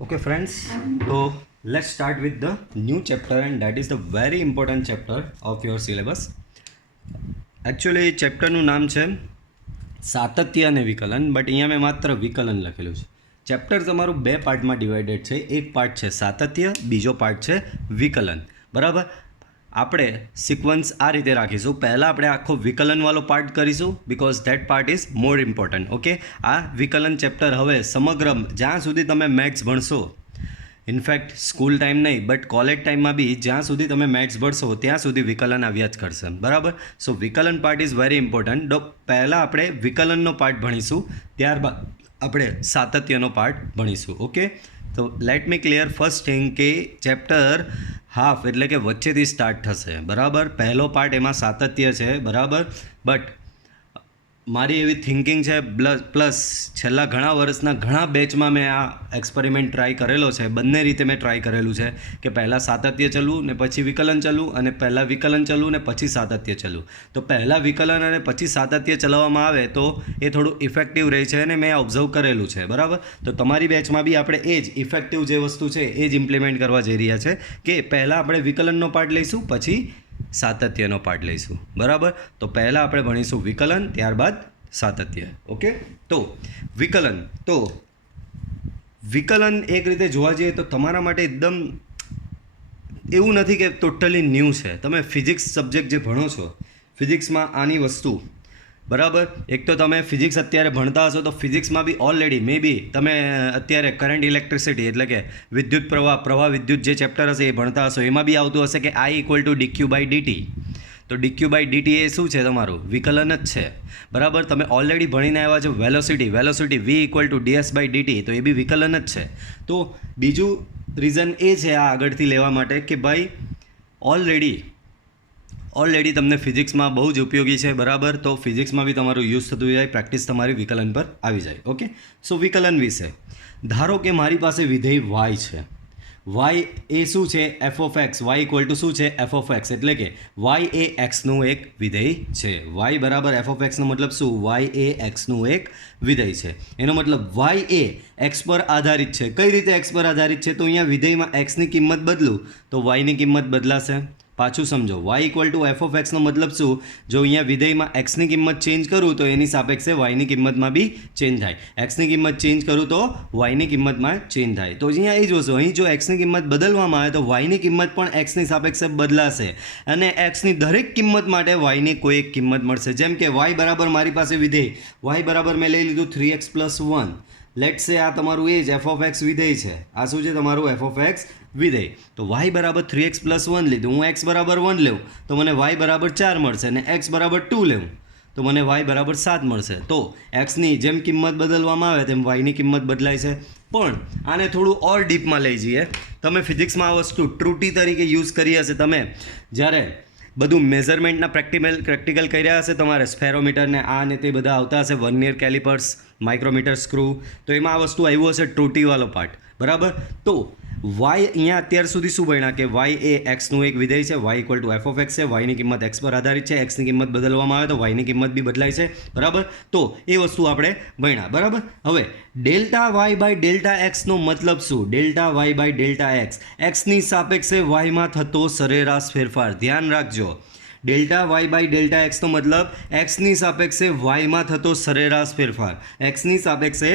Okay, friends, so let's start with the new chapter, and that is the very important chapter of your syllabus. Actually, ચેપ્ટરનું નામ છે સાતત્ય અને વિકલન, but અહીંયા મેં માત્ર વિકલન લખેલું છે. ચેપ્ટર તમારું બે પાર્ટમાં ડિવાઇડેડ છે. એક પાર્ટ છે સાતત્ય, બીજો પાર્ટ છે વિકલન. બરાબર, આપણે સિક્વન્સ આ રીતે રાખીશું. પહેલાં આપણે આખો વિકલનવાળો પાર્ટ કરીશું because that part is more important. Okay, આ વિકલન ચેપ્ટર હવે સમગ્ર જ્યાં સુધી તમે મેથ્સ ભણશો, ઇનફેક્ટ સ્કૂલ ટાઈમ નહીં બટ કોલેજ ટાઈમમાં બી જ્યાં સુધી તમે મેથ્સ ભણશો ત્યાં સુધી વિકલન આવ્યા જ કરશે. બરાબર, સો વિકલન પાર્ટ ઇઝ વેરી ઇમ્પોર્ટન્ટ. પહેલાં આપણે વિકલનનો પાર્ટ ભણીશું, ત્યારબાદ આપણે સાતત્યનો પાર્ટ ભણીશું. ઓકે, તો let me clear first thing કે ચેપ્ટર હાફ એટલે કે વચ્ચેથી સ્ટાર્ટ થશે. બરાબર, પહેલો પાર્ટ એમાં સાતત્ય છે. બરાબર, બટ મારી એવી થિંકિંગ છે પ્લસ છેલ્લા ઘણા વર્ષના ઘણા બેચમાં મેં આ એક્સપેરિમેન્ટ ટ્રાય કરેલો છે. બંને રીતે મેં ટ્રાય કરેલું છે કે પહેલાં સાતત્ય ચલવું ને પછી વિકલન ચલવું, અને પહેલાં વિકલન ચલવું ને પછી સાતત્ય ચલવું. તો પહેલાં વિકલન અને પછી સાતત્ય ચલાવવામાં આવે તો એ થોડું ઇફેક્ટિવ રહે છે, અને મેં ઓબ્ઝર્વ કરેલું છે. બરાબર, તો તમારી બેચમાં બી આપણે એ જ ઇફેક્ટિવ જે વસ્તુ છે એ જ ઇમ્પ્લિમેન્ટ કરવા જઈ રહ્યા છે કે પહેલાં આપણે વિકલનનો પાર્ટ લઈશું, પછી સાતત્યનો પાર્ટ લઈશું. બરાબર, તો પહેલાં આપણે ભણીશું વિકલન, ત્યારબાદ સાતત્ય. ઓકે, તો વિકલન એક રીતે જોવા જઈએ તો તમારા માટે એકદમ એવું નથી કે ટોટલી ન્યૂ છે. તમે ફિઝિક્સ સબ્જેક્ટ જે ભણો છો, ફિઝિક્સમાં આની વસ્તુ, બરાબર, એક તો તમે ફિઝિક્સ અત્યારે ભણતા હશો તો ફિઝિક્સમાં બી ઓલરેડી મે બી તમે અત્યારે કરંટ ઇલેક્ટ્રિસિટી એટલે કે વિદ્યુત પ્રવાહ વિદ્યુત જે ચેપ્ટર હશે એ ભણતા હશો. એમાં બી આવતું હશે કે I = dq/dt. તો dq/dt એ શું છે? તમારું વિકલન જ છે. બરાબર, તમે ઓલરેડી ભણીને આવ્યા છો વેલોસિટી V = ds/dt, તો એ બી વિકલન જ છે. તો બીજું રીઝન એ છે આ આગળથી લેવા માટે કે ભાઈ ઓલરેડી તમને ફિઝિક્સમાં બહુ જ ઉપયોગી છે. બરાબર, તો ફિઝિક્સમાં બી તમારું યુઝ થતું જાય, પ્રેક્ટિસ તમારી વિકલન પર આવી જાય. ઓકે, સો વિકલન વિશે ધારો કે મારી પાસે વિધેય y છે. y એ શું છે? f of x. y = શું છે? f of x. એટલે કે y એ xનું એક વિધેય છે. y બરાબર f of x નો મતલબ શું? y એ xનું એક વિધેય છે. એનો મતલબ y એ x પર આધારિત છે. કઈ રીતે x પર આધારિત છે? તો અહીંયા વિધેયમાં x ની કિંમત બદલું તો y ની કિંમત બદલાશે. પાછું સમજો, y = f of x નો મતલબ શું? જો અહીંયા વિધેયમાં x ની કિંમત ચેન્જ કરું તો એની સાપેક્ષે y ની કિંમતમાં બી ચેન્જ થાય. x ની કિંમત ચેન્જ કરું તો y ની કિંમતમાં ચેન્જ થાય. તો અહીંયા એ જ વસ્તુ, અહીં જો x ની કિંમત બદલવામાં આવે તો y ની કિંમત પણ x ની સાપેક્ષે બદલાશે, અને x ની દરેક કિંમત માટે y ની કોઈ એક કિંમત મળશે. જેમ કે y બરાબર મારી પાસે વિધેય y બરાબર મેં લઈ લીધું 3x + 1. લેટ્સ સે આ તમારું એ જ f of x વિધેય છે. આ શું છે? તમારું f of x વિધેય. તો y બરાબર 3x + 1 લીધું, હું x બરાબર 1 લેવું તો મને y બરાબર 4 મળશે, અને x બરાબર 2 લેવું તો મને y બરાબર 7 મળશે. તો xની જેમ કિંમત બદલવામાં આવે તેમ y ની કિંમત બદલાય છે. પણ આને થોડું ઓર ડીપમાં લઈ જઈએ. તમે ફિઝિક્સમાં આ વસ્તુ ત્રુટિ તરીકે યુઝ કરી હશે. તમે જ્યારે બધું મેઝરમેન્ટના પ્રેક્ટિકલ કર્યા હશે, તમારે સ્ફેરોમીટરને આ ને તે બધા આવતા હશે, વર્નિયર કેલિપર્સ, માઇક્રોમીટર, સ્ક્રૂ, તો એમાં આ વસ્તુ આવ્યું હશે ત્રુટિવાળો પાર્ટ. બરાબર, તો y અહીંયા અત્યાર સુધી શું ભણ્યા કે y એ xનું એક વિધેય છે. y = f of x છે. y ની કિંમત x પર આધારિત છે. x ની કિંમત બદલવામાં આવે તો y ની કિંમત બી બદલાય છે. બરાબર, તો એ વસ્તુ આપણે ભણ્યા. બરાબર, હવે ∂y/∂x નો મતલબ શું? ∂y/∂x x ની સાપેક્ષે y માં થતો સરેરાશ ફેરફાર. ધ્યાન રાખજો, ∂y/∂x નો મતલબ x ની સાપેક્ષે y માં થતો સરેરાશ ફેરફાર. x ની સાપેક્ષે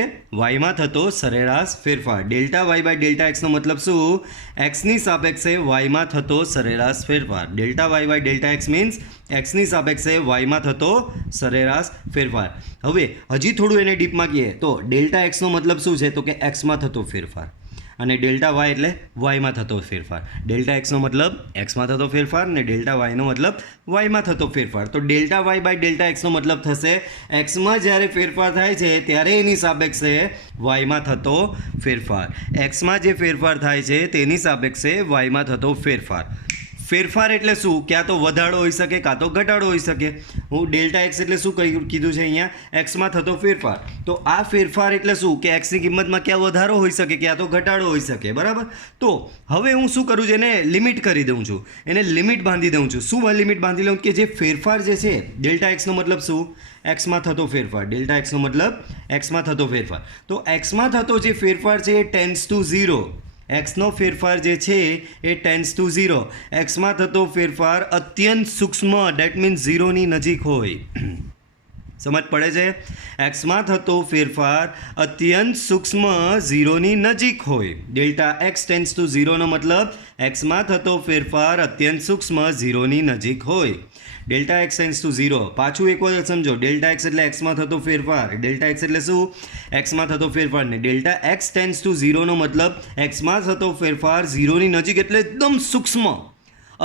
y માં થતો સરેરાશ ફેરફાર. ∂y/∂x નો મતલબ શું? x ની સાપેક્ષે y માં થતો સરેરાશ ફેરફાર. ∂y/∂x મીન્સ x ની સાપેક્ષે y માં થતો સરેરાશ ફેરફાર. હવે હજી થોડું એને ડીપમાં કહીએ તો Δx નો મતલબ શું છે? તો કે x માં થતો ફેરફાર, અને Δy એટલે y માં થતો ફેરફાર. Δx નો મતલબ x માં થતો ફેરફાર, અને Δy નો મતલબ y માં થતો ફેરફાર. તો ∂y/∂x નો મતલબ થશે x માં જ્યારે ફેરફાર થાય છે ત્યારે એની સાપેક્ષે y માં થતો ફેરફાર. x માં જે ફેરફાર થાય છે તેની સાપેક્ષે y માં થતો ફેરફાર. ફેરફાર એટલે શું? ક્યાં તો વધારો હોઈ શકે, કાં તો ઘટાડો હોઈ શકે. હું ડેલ્ટા એક્સ એટલે શું કીધું છે અહીંયા? એક્સમાં થતો ફેરફાર. તો આ ફેરફાર એટલે શું? કે એક્સની કિંમતમાં ક્યાં વધારો હોઈ શકે, ક્યાં તો ઘટાડો હોઈ શકે. બરાબર. તો હવે હું શું કરું છું? એને લિમિટ કરી દઉં છું, એને લિમિટ બાંધી દઉં છું. શું લિમિટ બાંધી લઉં? કે જે ફેરફાર જે છે ડેલ્ટા એક્સનો મતલબ શું? એક્સમાં થતો ફેરફાર. ડેલ્ટા એક્સનો મતલબ એક્સમાં થતો ફેરફાર. તો એક્સમાં થતો જે ફેરફાર છે એ ટેન્ડ્સ ટુ 0. એક્સનો ફેરફાર જે છે એ ટેન્ડ્સ ટુ 0. એક્સમાં થતો ફેરફાર અત્યંત સૂક્ષ્મ, ડેટ મીન્સ 0ની નજીક હોય. સમજ પડે છે? એક્સમાં થતો ફેરફાર અત્યંત સૂક્ષ્મ 0ની નજીક હોય. ડેલ્ટા એક્સ ટેન્ડ્સ ટુ 0નો મતલબ એક્સમાં થતો ફેરફાર અત્યંત સૂક્ષ્મ 0ની નજીક હોય. Delta x tends to 0. પાછું એક વાર સમજો. ડેલ્ટા એક્સ એટલે એક્સમાં થતો ફેરફાર. ડેલ્ટા એક્સ એટલે શું? એક્સમાં થતો ફેરફાર. ને ડેલ્ટા એક્સ ટેન્ડ્સ ટુ 0નો મતલબ એક્સમાં થતો ફેરફાર 0ની નજીક એટલે એકદમ સૂક્ષ્મ,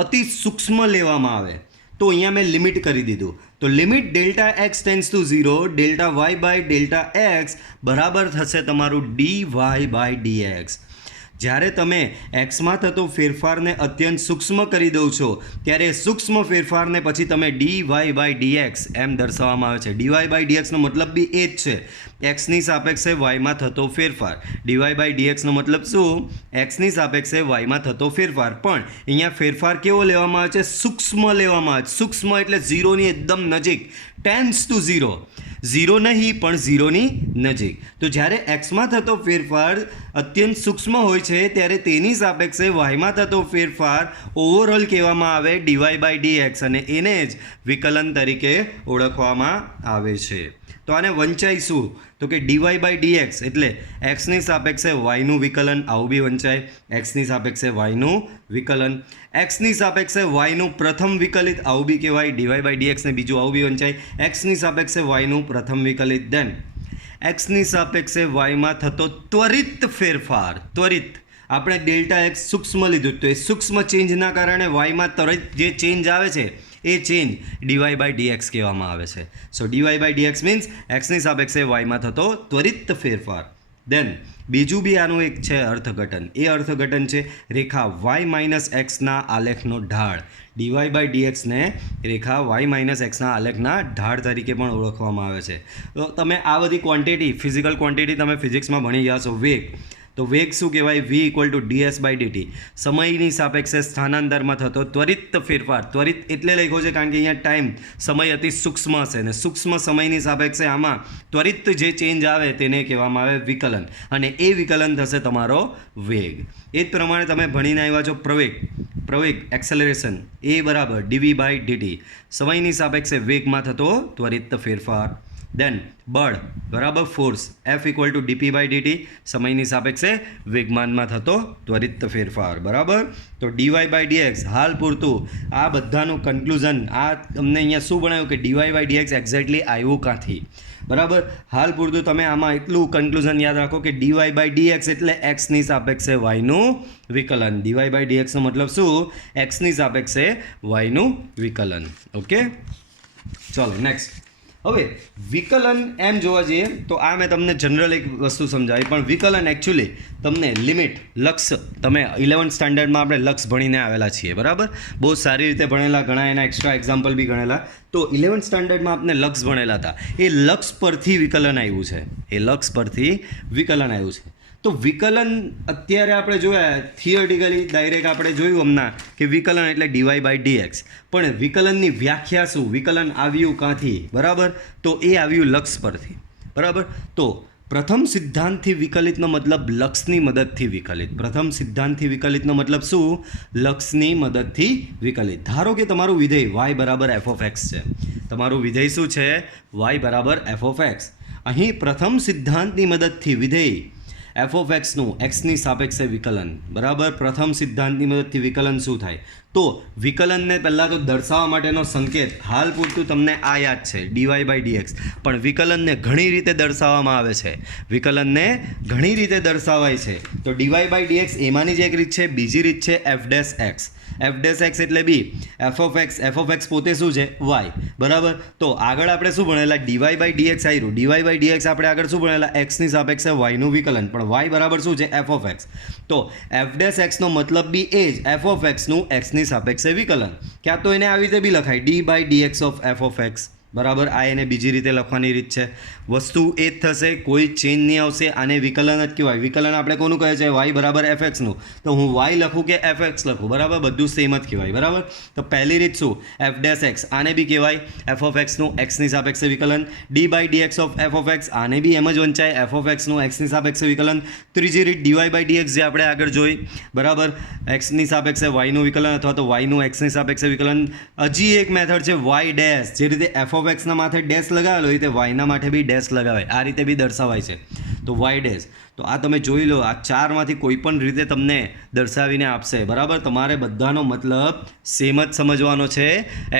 અતિ સૂક્ષ્મ લેવામાં આવે. તો અહીંયા મેં લિમિટ કરી દીધું. તો limit delta x tends to 0 delta y by delta x બરાબર થશે તમારું dy બાય dx. જ્યારે તમે એક્સમાં થતો ફેરફારને અત્યંત સૂક્ષ્મ કરી દો છો ત્યારે સૂક્ષ્મ ફેરફારને પછી તમે dy બાય dx એમ દર્શાવવામાં આવે છે. dy બાય dxનો મતલબ બી એ જ છે, એક્સની સાપેક્ષે વાયમાં થતો ફેરફાર. dy બાય dxનો મતલબ શું? એક્સની સાપેક્ષે વાયમાં થતો ફેરફાર. પણ અહીંયા ફેરફાર કેવો લેવામાં આવે છે? સૂક્ષ્મ લેવામાં આવે છે. સૂક્ષ્મ એટલે 0ની એકદમ નજીક, ટેન્ડ્સ ટુ 0. 0 નહીં પણ 0ની નજીક. તો જ્યારે એક્સમાં થતો ફેરફાર અત્યંત સૂક્ષ્મ હોય છે ત્યારે તેની સાપેક્ષે વાયમાં થતો ફેરફાર ઓવરઓલ કહેવામાં આવે dy બાય dx, અને એને જ વિકલન તરીકે ઓળખવામાં આવે છે. તો આને વંચાય શું? તો કે dy બાય dx એટલે એક્સની સાપેક્ષે વાયનું વિકલન, આવું બી વંચાય. એક્સની સાપેક્ષે વાયનું વિકલન, એક્સની સાપેક્ષે વાયનું પ્રથમ વિકલિત, આવું બી કહેવાય. dy બાય dx ને બીજું આવું બી વંચાય. એક્સની સાપેક્ષે વાયનું પ્રથમ વિકલિત. દેન એક્સની સાપેક્ષે વાયમાં થતો ત્વરિત ફેરફાર. ત્વરિત આપણે ડેલ્ટા એક્સ સૂક્ષ્મ લીધું, તો એ સૂક્ષ્મ ચેન્જના કારણે વાયમાં ત્વરિત જે ચેન્જ આવે છે એ ચેન્જ dy બાય dx કહેવામાં આવે છે. સો dy બાય dx મીન્સ એક્સની સાપેક્ષે વાયમાં થતો ત્વરિત ફેરફાર. દેન બીજું બી આનું એક છે અર્થઘટન. એ અર્થઘટન છે રેખા y માઇનસ એક્સના આલેખનો ઢાળ. dy બાય dxને રેખા y માઇનસ એક્સના આલેખના ઢાળ તરીકે પણ ઓળખવામાં આવે છે. તો તમે આ બધી ક્વોન્ટિટી, ફિઝિકલ ક્વોન્ટિટી તમે ફિઝિક્સમાં ભણી ગયા છો. વેગ, તો વેગ શું કહેવાય? v equal to ds by dt. સમયની સાપેક્ષે સ્થાનાંતરમાં થતો ત્વરિત ફેરફાર. ત્વરિત એટલે લખ્યો છે કારણ કે અહીંયા ટાઈમ, સમય અતિ સૂક્ષ્મ હશે, ને સૂક્ષ્મ સમયની સાપેક્ષે આમાં ત્વરિત જે ચેન્જ આવે તેને કહેવામાં આવે વિકલન, અને એ વિકલન થશે તમારો વેગ. એ જ પ્રમાણે તમે ભણીને આવ્યા છો પ્રવેગ. પ્રવેગ એક્સેલરેશન, એ બરાબર dv બાય dt. સમયની સાપેક્ષે વેગમાં થતો ત્વરિત ફેરફાર. દેન બળ બરાબર force, F equal to dp by dt. સમયની સાપેક્ષે વેગમાનમાં થતો ત્વરિત ફેરફાર. બરાબર. તો dy બાય dx હાલ પૂરતું આ બધાનું કન્ક્લુઝન, આ તમને અહીંયા શું ભણાવ્યું કે dy બાય dx એક્ઝેક્ટલી આવ્યું ક્યાંથી? બરાબર. હાલ પૂરતું તમે આમાં એટલું કન્ક્લુઝન યાદ રાખો કે dy બાય dx એટલે એક્સની સાપેક્ષે વાયનું વિકલન. dy બાય dx નો મતલબ શું? એક્સની સાપેક્ષે વાયનું વિકલન. ઓકે, ચલો નેક્સ્ટ. હવે વિકલન એમ જોવા જઈએ તો આ મેં તમને જનરલ એક વસ્તુ સમજાવી, પણ વિકલન એકચ્યુઅલી તમને લિમિટ, લક્ષ, તમે 11th સ્ટાન્ડર્ડમાં આપણે લક્ષ ભણીને આવેલા છીએ. બરાબર. બહુ સારી રીતે ભણેલા, ઘણા એના એક્સ્ટ્રા એક્ઝામ્પલ બી ગણેલા. તો 11th સ્ટાન્ડર્ડમાં આપણે લક્ષ ભણેલા હતા. એ લક્ષ પરથી વિકલન આવ્યું છે. એ લક્ષ પરથી વિકલન આવ્યું છે. તો વિકલન અત્યારે આપણે જોયા થિયરિટિકલી ડાયરેક્ટ આપણે જોયું હમણાં કે વિકલન એટલે dy બાય dx, પણ વિકલનની વ્યાખ્યા શું? વિકલન આવ્યું ક્યાંથી? બરાબર. તો એ આવ્યું લક્ષ પરથી. બરાબર. તો પ્રથમ સિદ્ધાંતથી વિકલિતનો મતલબ લક્ષની મદદથી વિકલિત. પ્રથમ સિદ્ધાંતથી વિકલિતનો મતલબ શું? લક્ષની મદદથી વિકલિત. ધારો કે તમારું વિધેય y બરાબર f ઓફ x છે. તમારું વિધેય શું છે? y બરાબર f ઓફ x. અહીં પ્રથમ સિદ્ધાંતની મદદથી વિધેય એફ ઓફ એક્સનું એક્સની સાપેક્ષે વિકલન. બરાબર. પ્રથમ સિદ્ધાંતની મદદથી વિકલન શું થાય? તો વિકલનને પહેલાં તો દર્શાવવા માટેનો સંકેત હાલ પૂરતું તમને આ યાદ છે, dy બાય dx. પણ વિકલનને ઘણી રીતે દર્શાવવામાં આવે છે. વિકલનને ઘણી રીતે દર્શાવાય છે. તો dy બાય dx એમાંની જ એક રીત છે. બીજી રીત છે f dash x. f dash x એટલે બી f ઓફ x પોતે શું છે? y. બરાબર. તો આગળ આપણે શું ભણેલા? dy બાય dx આવ્યું. dy બાય dx આપણે આગળ શું ભણેલા? એક્સની સાપેક્ષે વાયનું વિકલન. પણ y બરાબર શું છે? f of x. તો f ડેશ x નો મતલબ બી એ જ f ઓફ x નું એક્સની એક્સની સાપેક્ષે વિકલન. ક્યાં તો એને આવી રીતે બી લખાય d/dx of F of x, બરાબર. આ એને બીજી રીતે લખવાની રીત છે. વસ્તુ એ જ થશે, કોઈ ચેન્જ નહીં આવશે. આને વિકલન જ કહેવાય. વિકલન આપણે કોનું કહે છે? y બરાબર એફ એક્સનું. તો હું y લખું કે એફ એક્સ લખું, બરાબર, બધું સેમ જ કહેવાય, બરાબર. તો પહેલી રીત શું? એફ ડેશ એક્સ, આને બી કહેવાય એફ ઓફ એક્સનું એક્સની સાપેક્ષે વિકલન. d/dx of F of x, આને બી એમ જ વંચાય એફ ઓફ એક્સનું એક્સની સાપેક્ષે વિકલન. ત્રીજી રીત dy/dx, જે આપણે આગળ જોઈ, બરાબર, એક્સની સાપેક્ષે વાયનું વિકલન અથવા તો વાયનું એક્સની સાપેક્ષે વિકલન. હજી એક મેથડ છે y ડેશ, જે રીતે એફ ઓફ એક્સના માથે ડેશ લગાવેલો એ રીતે વાયના માથે બી ડેશ લગાવાય, આ રીતે બી દર્શાવાય છે. તો વાય ડેશ, તો આ તમે જોઈ લો, આ ચારમાંથી કોઈ પણ રીતે તમને દર્શાવીને આપશે, બરાબર. તમારે બધાનો મતલબ સેમ જ સમજવાનો છે,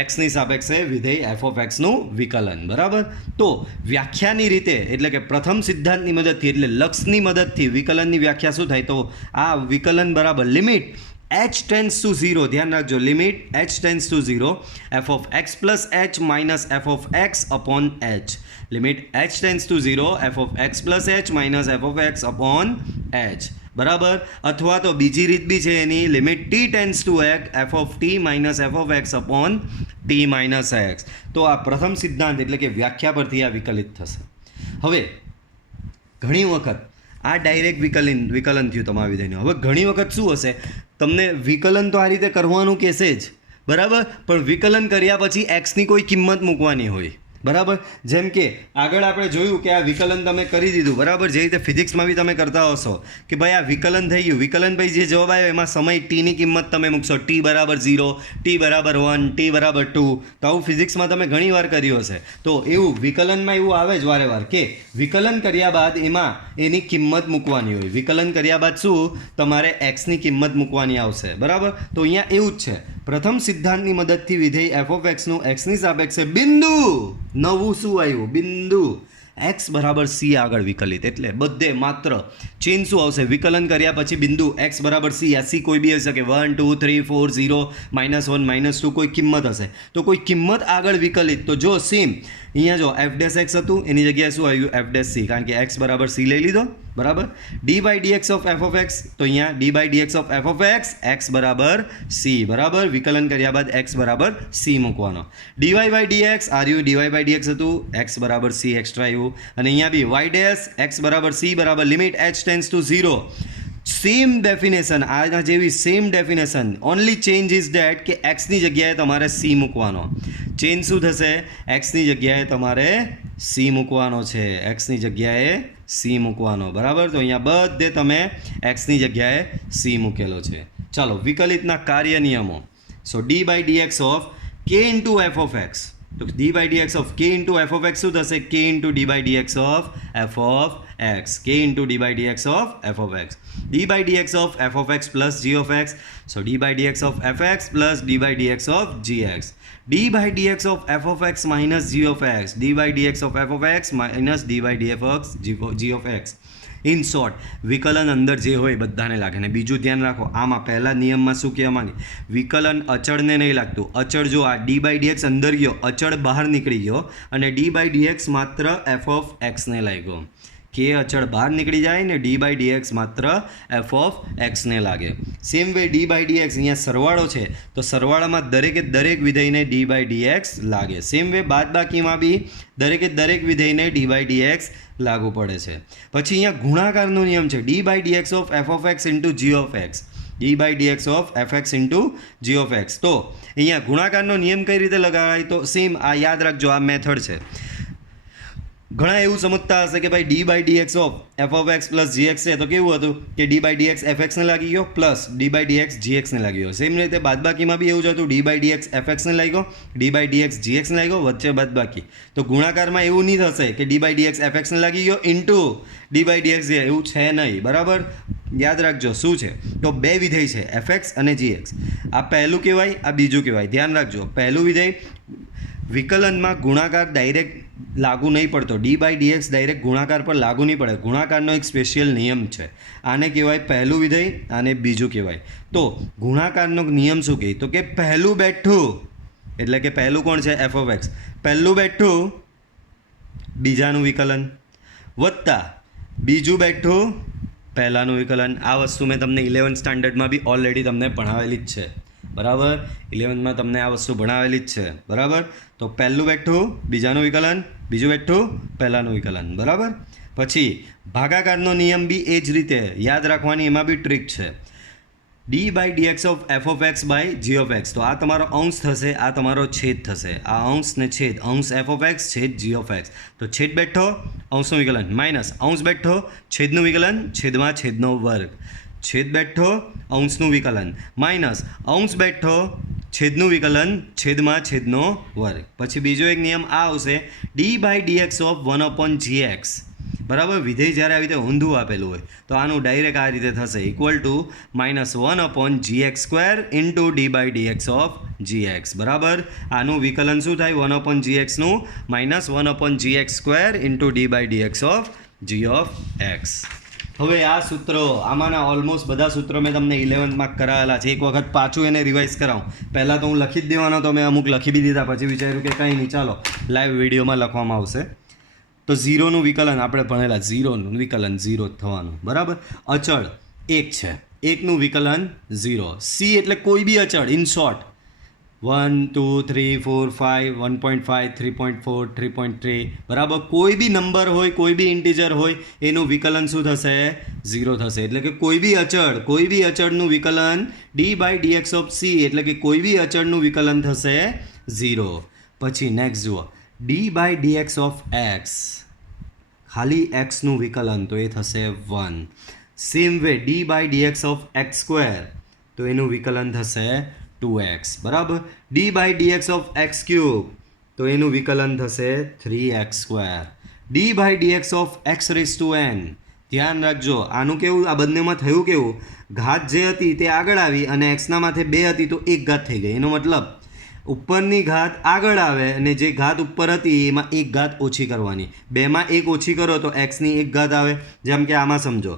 એક્સની સાપેક્ષે વિધેય એફ ઓફ એક્સનું વિકલન, બરાબર. તો વ્યાખ્યાની રીતે, એટલે કે પ્રથમ સિદ્ધાંતની મદદથી, એટલે લક્ષની મદદથી વિકલનની વ્યાખ્યા શું થાય? તો આ વિકલન બરાબર લિમિટ h ટેન્સ ટુ 0, ધ્યાન રાખજો, limit h tends to 0 f of x plus h minus f of x upon h. Limit h tends to 0 f of x plus h minus f of x upon h, બરાબર. અથવા તો બીજી રીત બી છે એની, limit t tends to f of t minus f of x upon t minus x. તો આ પ્રથમ સિદ્ધાંત એટલે કે વ્યાખ્યા પરથી આ વિકલિત થશે. હવે ઘણી વખત આ ડાયરેક્ટ વિકલન થયું તમારા વિધેયનું. હવે ઘણી વખત શું હશે, તમને વિકલન તો આ રીતે કરવાનું કહેશે જ, બરાબર, પણ વિકલન કર્યા પછી એક્સની કોઈ કિંમત મૂકવાની હોય, બરાબર. જેમ કે આગળ આપણે જોયું કે આ વિકલન તમે કરી દીધું, બરાબર, જે રીતે ફિઝિક્સમાં બી તમે કરતા હશો કે ભાઈ આ વિકલન થઈ ગયું, વિકલન પછી જે જવાબ આવ્યો એમાં સમય ટીની કિંમત તમે મૂકશો, t બરાબર 0, t બરાબર 1, t બરાબર 2. તો આવું ફિઝિક્સમાં તમે ઘણી વાર કર્યું હશે. તો એવું વિકલનમાં એવું આવે જ વારે વાર કે વિકલન કર્યા બાદ એમાં એની કિંમત મૂકવાની હોય. વિકલન કર્યા બાદ શું તમારે એક્સની કિંમત મૂકવાની આવશે, બરાબર. તો અહીંયા એવું જ છે, પ્રથમ સિદ્ધાંતની મદદથી વિધેય એફ ઓફ એક્સનું એક્સની સાપેક્ષે બિંદુ, નવું શું આવ્યું? બિંદુ x બરાબર c આગળ વિકલિત. એટલે બધે માત્ર ચેન્જ શું આવશે? વિકલન કર્યા પછી બિંદુ x બરાબર c. આ c કોઈ બી હોઈ શકે, 1 2 3 4 0 -1 -2 કોઈ કિંમત હશે. તો કોઈ કિંમત આગળ વિકલિત, તો જો સેમ અહીંયા જો એફ ડેશ એક્સ હતું એની જગ્યાએ શું આવ્યું? એફ ડેશ સી, કારણ કે એક્સ બરાબર સી લઈ લીધો, બરાબર. d/dx of F of x, તો અહીંયા d/dx of F of x x બરાબર સી, બરાબર. વિકલન કર્યા બાદ એક્સ બરાબર સી મૂકવાનો. dy/dx આર્યું dy/dx હતું, એક્સ બરાબર સી એક્સ્ટ્રા આવ્યું. અને અહીંયા બી y ડેશ એક્સ બરાબર સી બરાબર limit h tends to 0. Same definition, આના જેવી same definition, only change is that કે એક્સની જગ્યાએ તમારે સી મૂકવાનો. ચેન્જ શું થશે? એક્સની જગ્યાએ તમારે સી મૂકવાનો છે, એક્સની જગ્યાએ સી મૂકવાનો, બરાબર. તો અહીંયા બધે તમે એક્સની જગ્યાએ સી મૂકેલો છે. ચાલો વિકલિતના કાર્ય નિયમો. સો d/dx of k into F of x, તો d/dx of k into F of x શું થશે? k into d/dx of F of x, k into d/dx of F of x. d/dx of F of x plus g of x, so d/dx of F x plus d/dx of gx. d/dx of F of x minus g of x, d/dx of F of x minus d/df of g of x. In short, વિકલન અંદર જે હોય બધાને લાગે. ને બીજું ધ્યાન રાખો, આમાં પહેલા નિયમમાં શું કહેવા માંગે? વિકલન અચળને નહીં લાગતું. અચળ જો આ d/dx અંદર ગયો, અચળ બહાર નીકળી ગયો, અને d/dx માત્ર એફ ઓફ એક્સને લાગ્યો. કે અચળ બહાર નીકળી જાય ને d/dx માત્ર એફ ઓફ એક્સને લાગે. સેમ વે d/dx, અહીંયા સરવાળો છે તો સરવાળામાં દરેકે દરેક વિધેયને d/dx લાગે. સેમ વે બાદબાકીમાં બી દરેકે દરેક વિધેયને d/dx લાગુ પડે છે. પછી અહીંયા ગુણાકારનો નિયમ છે, d/dx of F of x into g of x, d/dx of F x into g of x. તો અહીંયા ગુણાકારનો નિયમ કઈ રીતે લગાવાય? તો સેમ આ યાદ રાખજો, આ મેથડ છે. ઘણા એવું સમજતા હશે કે ભાઈ d/dx of F of x plus gx છે, તો કેવું હતું કે d/dx fx ને લાગી ગયો પ્લસ d/dx gx ને લાગી ગયો. સેમ રીતે બાદબાકીમાં બી એવું જ હતું, d/dx fx ને લાગ્યો, d/dx gx ને લાગ્યો, વચ્ચે બાદબાકી. તો ગુણાકારમાં એવું નહીં થશે કે d/dx fx ને લાગી ગયો ઇન્ટુ d/dx, એવું છે નહીં, બરાબર. યાદ રાખજો શું છે, તો બે વિધેય છે fx અને gx. આ પહેલું કહેવાય, આ બીજું કહેવાય. ધ્યાન રાખજો, પહેલું વિધેય વિકલનમાં ગુણાકાર ડાયરેક્ટ લાગુ નહીં પડતો, d/dx ડાયરેક્ટ ગુણાકાર પર લાગુ નહીં પડે. ગુણાકારનો એક સ્પેશિયલ નિયમ છે, આને કહેવાય પહેલું વિધેય, આને બીજું કહેવાય. તો ગુણાકારનો નિયમ શું કહે? તો કે પહેલું બેઠું, એટલે કે પહેલું કોણ છે? F of x. પહેલું બેઠું બીજાનું વિકલન વત્તા બીજું બેઠું પહેલાંનું વિકલન. આ વસ્તુ મેં તમને 11th સ્ટાન્ડર્ડમાં બી ઓલરેડી તમને ભણાવેલી જ છે, બરાબર. 11માં તમને આ વસ્તુ ભણાવેલી જ છે. બરાબર. તો પહેલું બેઠું બીજાનું વિકલન, બીજું બેઠું પહેલાંનું વિકલન. બરાબર. પછી ભાગાકારનો નિયમ બી એ જ રીતે યાદ રાખવાની, એમાં બી ટ્રીક છે. d/dx of f(x) by g(x). તો આ તમારો અંશ થશે, આ તમારો છેદ થશે. આ અંશ ને છેદ, અંશ f(x) છેદ g(x). તો છેદ બેઠો અંશનું વિકલન માઇનસ અંશ બેઠો છેદનું વિકલન છેદમાં છેદનો વર્ગ. છેદ બેઠો અંશનું વિકલન માઇનસ અંશ બેઠો છેદનું વિકલન છેદમાં છેદનો વર્ગ. પછી બીજો એક નિયમ આ આવશે d/dx ઓફ 1/gx. બરાબર. વિધેય જ્યારે આવી રીતે ઊંધું આપેલું હોય તો આનું ડાયરેક્ટ આ રીતે થશે -1/gx² into d/dx of gx. બરાબર. આનું વિકલન શું થાય 1/gx નું -1/gx² into d/dx of g(x). હવે આ સૂત્રો આમાંના ઓલમોસ્ટ બધા સૂત્રો મેં તમને 11th માર્ક કરાવેલા છે. એક વખત પાછું એને રિવાઇઝ કરાવું. પહેલાં તો હું લખી જ દેવાનો, તો મેં અમુક લખી બી દીધા. પછી વિચાર્યું કે કંઈ નહીં, ચાલો લાઈવ વિડીયોમાં લખવામાં આવશે. તો ઝીરોનું વિકલન આપણે ભણેલા, ઝીરોનું વિકલન ઝીરો જ થવાનું. બરાબર. અચળ 1 છે, 1નું વિકલન 0. સી એટલે કોઈ બી અચળ, ઇન શોર્ટ 1 2 3 4 5 1.5 3.4 3.3. બરાબર. કોઈ બી નંબર હોય, કોઈ બી ઇન્ટીજર હોય, એનું વિકલન શું થશે 0 થશે. એટલે કે કોઈ બી અચળનું વિકલન d/dx ઓફ c એટલે કે કોઈ બી અચળનું વિકલન થશે 0. પછી નેક્સ્ટ જુઓ d/dx ઓફ x, ખાલી xનું વિકલન તો એ થશે 1. Same way d/dx of x², તો એનું વિકલન થશે 2x. બરાબર. d/dx ઓફ x³ તો એનું વિકલન થશે 3x². d/dx ઓફ x⁻n, ધ્યાન રાખજો આનું કેવું, આ બંનેમાં થયું કેવું, ઘાત જે હતી તે આગળ આવી અને xના માથે 2 હતી તો 1 ઘાત થઈ ગઈ. એનો મતલબ ઉપરની ઘાત આગળ આવે અને જે ઘાત ઉપર હતી એમાં 1 ઘાત ઓછી કરવાની. 2માં 1 ઓછી કરો તો xની 1 ઘાત આવે. જેમ કે આમાં સમજો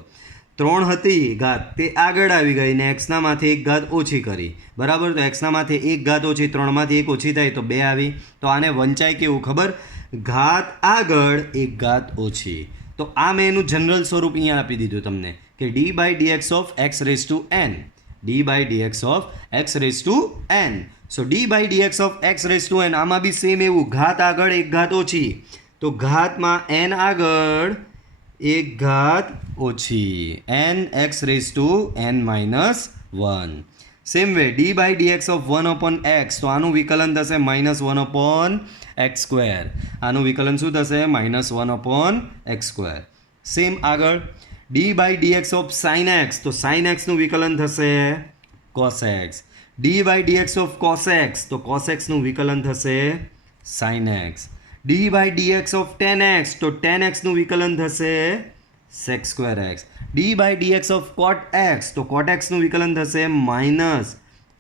3 હતી ઘાત, તે આગળ આવી ગઈ ને xના માથે 1 ઘાત ઓછી કરી. બરાબર. તો xના માથે 1 ઘાત ઓછી, 3માંથી 1 ઓછી થાય તો 2 આવી. તો આને વંચાય કેવું ખબર, ઘાત આગળ 1 ઘાત ઓછી. તો આ મેં એનું જનરલ સ્વરૂપ અહીંયા આપી દીધું તમને કે d/dx of x⁻n, d/dx of x⁻n. So d/dx of x⁻n આમાં બી સેમ એવું, ઘાત આગળ 1 ઘાત ઓછી, તો ઘાતમાં n આગળ 1 ઘાત ઓછી, n x⁻n-1. Same way d/dx of 1/x, તો આનું વિકલન થશે -1/x². આનું વિકલન શું થશે -1/x². સેમ આગળ d/dx ઓફ sin x, તો sin x નું વિકલન થશે cos x. d/dx of cos x, તો cos x નું વિકલન થશે sin x. d/dx of tan x, તો tan x નું વિકલન થશે sec²x. d/dx of cot x, તો cot x નું વિકલન થશે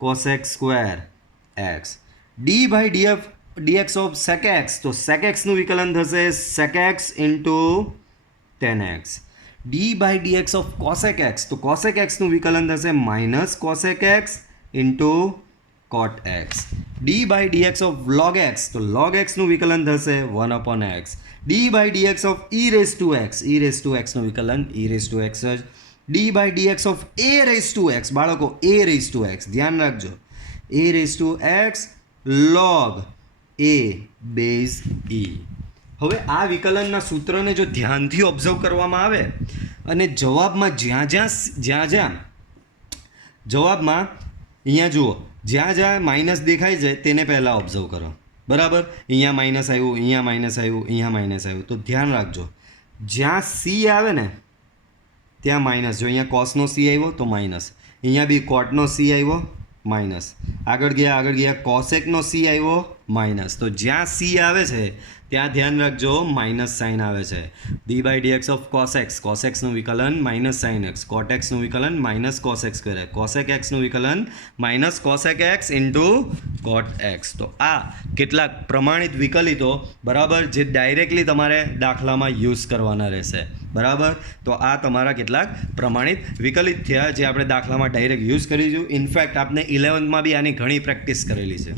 -cosec²x. d/dx of sec x, તો sec x નું વિકલન થશે sec x into tan x. d/dx of cosec x, તો cosec x નું વિકલન થશે -cosec x into cot x. d/dx of log x, તો log x નું વિકલન થશે 1/x. d/dx ઓફ e⁻x નું વિકલન e⁻x જ. d/dx ઓફ a⁻x, બાળકો a⁻x, ધ્યાન રાખજો, a⁻x log a base e. હવે આ વિકલનના સૂત્રને જો ધ્યાનથી ઓબ્ઝર્વ કરવામાં આવે અને જવાબમાં જ્યાં જવાબમાં અહીંયા જુઓ, જ્યાં માઇનસ દેખાય છે તેને પહેલાં ઓબ્ઝર્વ કરો. બરાબર. અહીંયા માઇનસ આવ્યું, અહીંયા માઇનસ આવ્યું, અહીંયા માઇનસ આવ્યું. તો ધ્યાન રાખજો, જ્યાં સી આવે ને ત્યાં માઇનસ. જો અહીંયા કોસનો સી આવ્યો તો માઇનસ, અહીંયા બી કોટનો સી આવ્યો માઇનસ, આગળ ગયા કોસેકનો સી આવ્યો માઇનસ. તો જ્યાં સી આવે છે ત્યાં ધ્યાન રાખજો માઇનસ સાઇન આવે છે. d/dx of cos x, cos x નું વિકલન -sin x, cot x નું વિકલન -cosec², cosec x નું વિકલન -cosec x into cot x. તો આ કેટલાક પ્રમાણિત વિકલિતો, બરાબર, જે ડાયરેક્ટલી તમારે દાખલામાં યુઝ કરવાના રહેશે. બરાબર. તો આ તમારા કેટલાક પ્રમાણિત વિકલિત થયા જે આપણે દાખલામાં ડાયરેક્ટ યુઝ કરીશું. ઇનફેક્ટ આપણે 11th બી આની ઘણી પ્રેક્ટિસ કરેલી છે.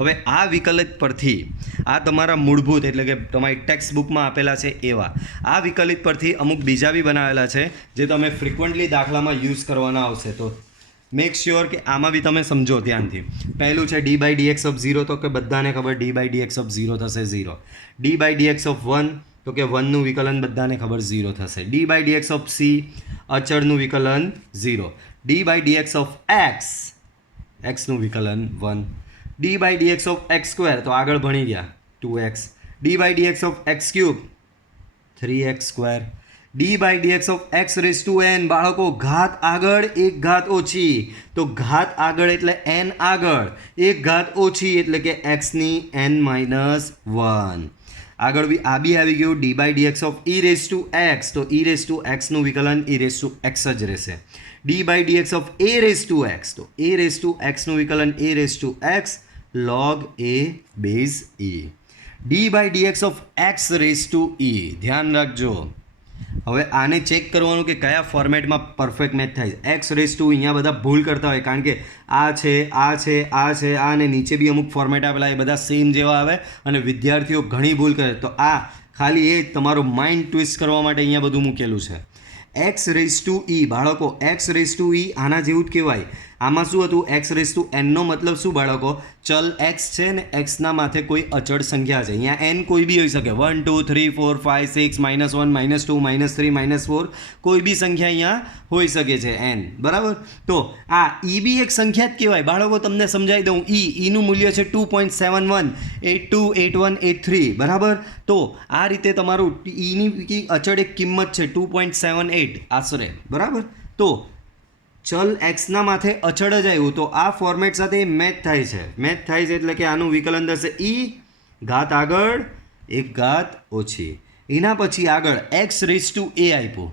હવે આ વિકલિત પરથી આ તમારા મૂળભૂત એટલે કે તમારી ટેક્સ્ટ બુકમાં આપેલા છે એવા આ વિકલિત પરથી અમુક બીજા બી બનાવેલા છે જે તમે ફ્રિકવન્ટલી દાખલામાં યુઝ કરવાના આવશે. તો મેક શ્યોર કે આમાં બી તમે સમજો ધ્યાનથી. પહેલું છે ડી બાય ડીએક્સ ઓફ 0, તો કે બધાને ખબર ડી બાય ડીએક્સ ઓફ 0 થશે 0. ડી બાય ડીએક્સ ઓફ 1, તો કે 1નું વિકલન બધાને ખબર 0 થશે. D by dx of c, અચળનું વિકલન 0. D by dx of x, એક્સનું વિકલન 1. D by dx of x square, તો આગળ ભણી ગયા 2x. D by dx of x cube 3x square. D by dx of x raise to n, બાળકો ઘાત આગળ એક ઘાત ઓછી, તો ઘાત આગળ એટલે n આગળ, એક ઘાત ઓછી એટલે કે એક્સની n-1. આગળ બી આ બી આવી ગયું d by dx of e raise to x, તો ઈ રેઝ ટુ એક્સનું વિકલન ઈ રેઝ ટુ એક્સ જ રહેશે. D by dx of a raise to x, તો એ રેઝ ટુ એક્સનું વિકલન a raise to x log a base e. D by dx of x raise to e, ધ્યાન રાખજો. હવે આને ચેક કરવાનું કે કયા ફોર્મેટમાં પરફેક્ટ મેચ થાય છે. એક્સ રેઝ ટુ, અહીંયા બધા ભૂલ કરતા હોય કારણ કે આ છે, આ છે, આ છે, આ અને નીચે બી અમુક ફોર્મેટ આપેલા એ બધા સેમ જેવા આવે અને વિદ્યાર્થીઓ ઘણી ભૂલ કરે. તો આ ખાલી એ તમારો માઇન્ડ ટ્વિસ્ટ કરવા માટે અહીંયા બધું મૂકેલું છે. એક્સ રેઝ ટુ ઈ, બાળકો એક્સ રેઝ ટુ ઈ આના જેવું જ કહેવાય. આમાં શું હતું, એક્સ રેઝ ટુ એનનો મતલબ શું બાળકો, ચલ એક્સ છે ને એક્સના માથે કોઈ અચળ સંખ્યા છે. અહીંયા એન કોઈ બી હોઈ શકે, 1 2 3 4 5 6 -1 -2 -3 -4, કોઈ બી સંખ્યા અહીંયા હોઈ શકે છે એન, બરાબર. તો આ ઈ બી એક સંખ્યા જ કહેવાય બાળકો. તમને સમજાવી દઉં, ઈનું મૂલ્ય છે 2.71 82 81 83, બરાબર. તો આ રીતે તમારું ઈની અચળ એક કિંમત છે 2.78 આશરે, બરાબર. તો ચલ એક્સના માથે અચળ જ આવ્યું, તો આ ફોર્મેટ સાથે મેચ થાય છે. મેચ થાય છે એટલે કે આનું વિકલન થશે ઈ, ઘાત આગળ એક ઘાત ઓછી. એના પછી આગળ એક્સ રેઝ ટુ એ આપ્યું,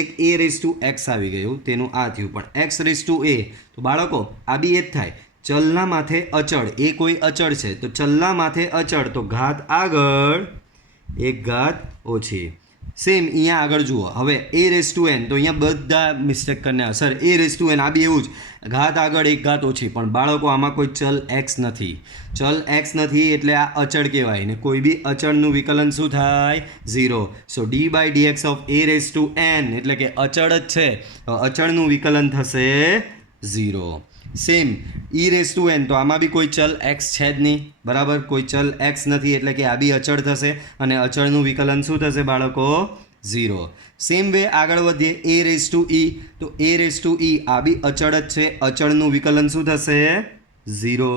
એક એ રેઝ ટુ એક્સ આવી ગયું, તેનું આ થયું. પણ એક્સ રેઝ ટુ એ, તો બાળકો આ બી એ જ થાય. ચલના માથે અચળ, એ કોઈ અચળ છે તો ચલના માથે અચળ, તો ઘાત આગળ એક ઘાત ઓછી. સેમ અહીંયા આગળ જુઓ. હવે એ રેઝ ટુ એન, તો અહીંયા બધા મિસ્ટેક કરીને sir A raise to N, આ બી એવું જ, ઘાત આગળ એક ઘાત ઓછી. પણ બાળકો આમાં કોઈ ચલ એક્સ નથી, ચલ એક્સ નથી એટલે આ અચળ કહેવાય ને કોઈ બી અચળનું વિકલન શું થાય, 0. So d by dx of a raise to n એટલે કે અચળ જ છે, અચળનું વિકલન થશે 0. Same e raise to n, તો આમાં બી કોઈ ચલ એક્સ છે જ નહીં, બરાબર. કોઈ ચલ એક્સ નથી એટલે કે આ બી અચળ થશે અને અચળનું વિકલન શું થશે બાળકો, 0. સેમ વે આગળ વધીએ, એ રેઝ ટુ ઈ, તો એ રેઝ ટુ ઈ આ બી અચળ જ છે, અચળનું વિકલન શું થશે, 0.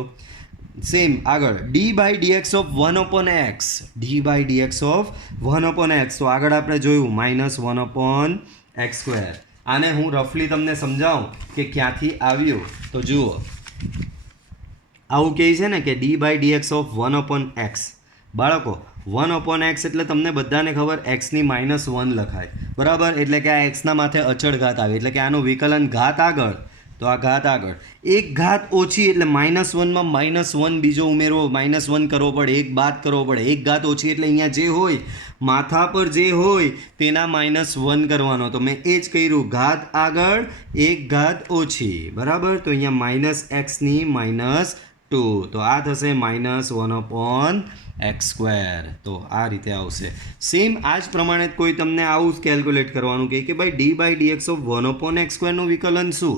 સેમ આગળ d by dx of 1/x, d by dx of 1/x, તો આગળ આપણે જોયું -1/x². આને હું રફલી તમને સમજાવું કે ક્યાંથી આવ્યું, તો જુઓ આવું કહે છે ને કે D by dx of 1/x, બાળકો 1/x એટલે તમને બધાને ખબર એક્સની -1 લખાય, બરાબર. એટલે કે આ એક્સના માથે અચળ ઘાત આવે એટલે કે આનું વિકલન ઘાત આગળ, તો આ ઘાત આગળ એક ઘાત ઓછી એટલે -1માં -1 બીજો ઉમેરવો, -1 કરવો પડે, એક બાદ કરવો પડે. એક ઘાત ઓછી એટલે અહીંયા જે હોય માથા પર જે હોય તેના -1 કરવાનો. તો મેં એ જ કર્યું, ઘાત આગળ એક ઘાત ઓછી, બરાબર. તો અહીંયા -x ની -2, તો આ થશે -1/x². તો આ રીતે આવશે. સેમ આ જ પ્રમાણે કોઈ તમને આવું જ કેલ્ક્યુલેટ કરવાનું કે ભાઈ ડી બાય ડીએક્સ ઓફ 1/x²નું વિકલન શું,